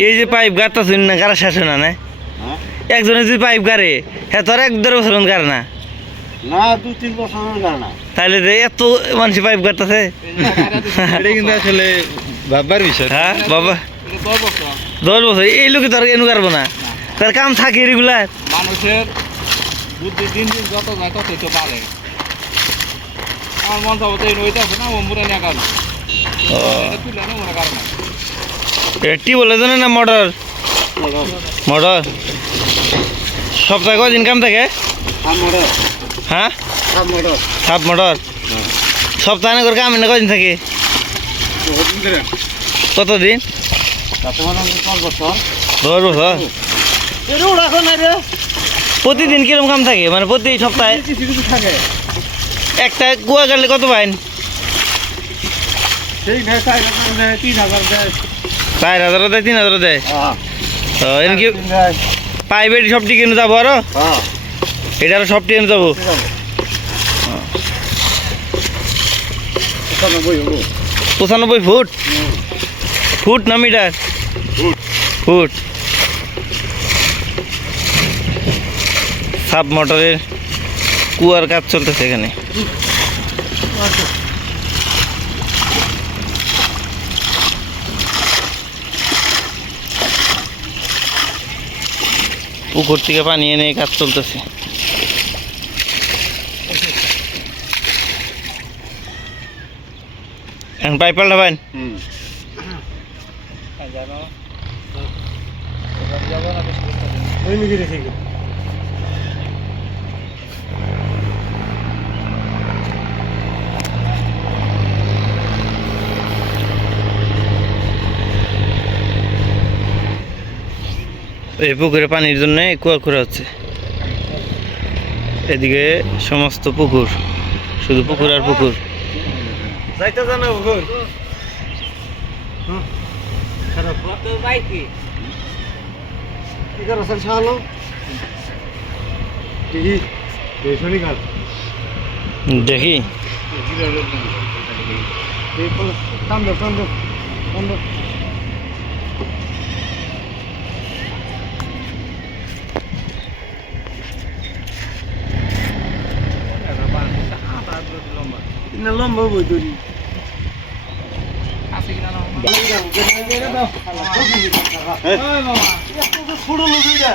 এই যে পাইপ গাড়তা শুনি না গাড়া শেষ না না হ্যাঁ? একজনে যদি পাইপ গাড়ে হ্যাঁ তোর এক দেড় বছর গাড়ে না? না দু তিন বছর কারণ তাহলে এত মানুষ পাইপ গাড়তেছে? এটা কিন্তু আসলে ভাববার বিষয়। হ্যাঁ বাবা। দশ বছর। এই লোকে তোর এনু গাড়বো না। তার কাম থাকে রেগুলার। মানুষের বুদ্ধি দিন দিন যত যায় ততই তো বাড়ে। আমার মন যাব তো এই নইতে আছে না ও। মুড়ে নিয়ে গেল তুলে না মনে কারণ টি বলে জানে না মোটর মোটর সপ্তাহে কদিন কাম থাকে? হ্যাঁ? সাত মোটর সপ্তাহে না করে কাম না কদিন থাকে? কতদিন? দশ বছর। প্রতিদিন কীরকম কাম থাকে? মানে প্রতি সপ্তাহে? একটা কুয়া কাটলে কত পাইন? সেই নেয় চার হাজার দেয় তিন হাজার দেয়? দেয় হ্যাঁ। তো এন কি প্রাইভেট সবটি কিনে যাব আরও? হ্যাঁ। এটা আরও সবটি কিনে যাব। পঁচানব্বই ফুট। ফুট? না মিটার? ফুট। ফুট। সাব মোটরের কুয়ার কাজ চলতেছে এখানে। পুকুর থেকে পানি এনে কাজ চলতেছে পাইপ পাল্টাবেন হুম ওই মিলি এই পুকুরে পানির জন্য কুয়া করা হচ্ছে। এদিকে সমস্ত পুকুর শুধু পুকুর আর পুকুর। যাইতে জানো ঘর খারাপ কি করো স্যার শাহালো দেখি শনি কাল দেখি টান দো টান দো টান দো না লম্বা বই তৈরি আছে কিনা না? ছোট লোক এটা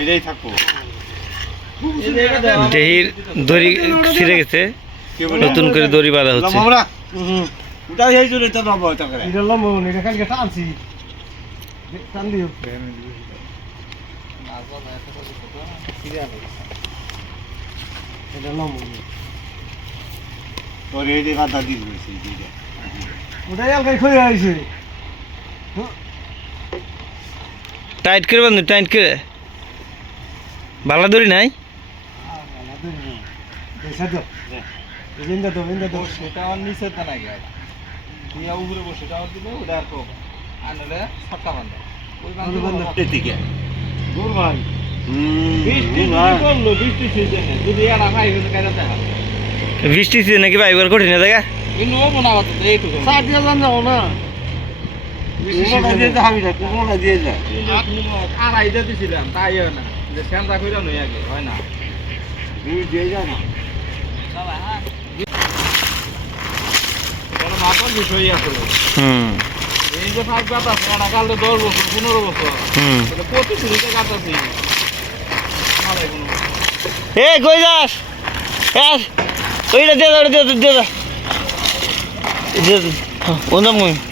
এটাই থাকব দেহির দড়ি ছিঁড়ে গেছে। নতুন করে দড়ি বাঁধা হচ্ছে। লম্বা টাইট করে বান্ধু টাইট করে। ভালো দড়ি নাই? উপরে বসে দিলে ওটা আর কম আনলে ছটকা বান্ধে ওই বান্ধে এদিকে দূর ভাই। বৃষ্টি সিজনে দেখা। নাকি পাইবার কঠিন জায়গা কিন্তু ও করতে এইটুকু। সাত দিয়ে যান যাও না। কোনোটা দিয়ে যা আমি থাকি কোনোটা দিয়ে যা। আড়াই দিয়ে দিছিলাম তাই না। যে শ্যামটা কইরা নই আগে হয় না। দুই দিয়ে যা না। বড় মাপন বিষয় আসলে। হুম। এই যে ফাইভ কাটা আছে না কাল দশ বছর পনেরো বছর। হুম। প্রতি এ কই যাস? ওইটা দিয়ে দাও দিয়ে দাও দিয়ে দাও দিয়ে দাও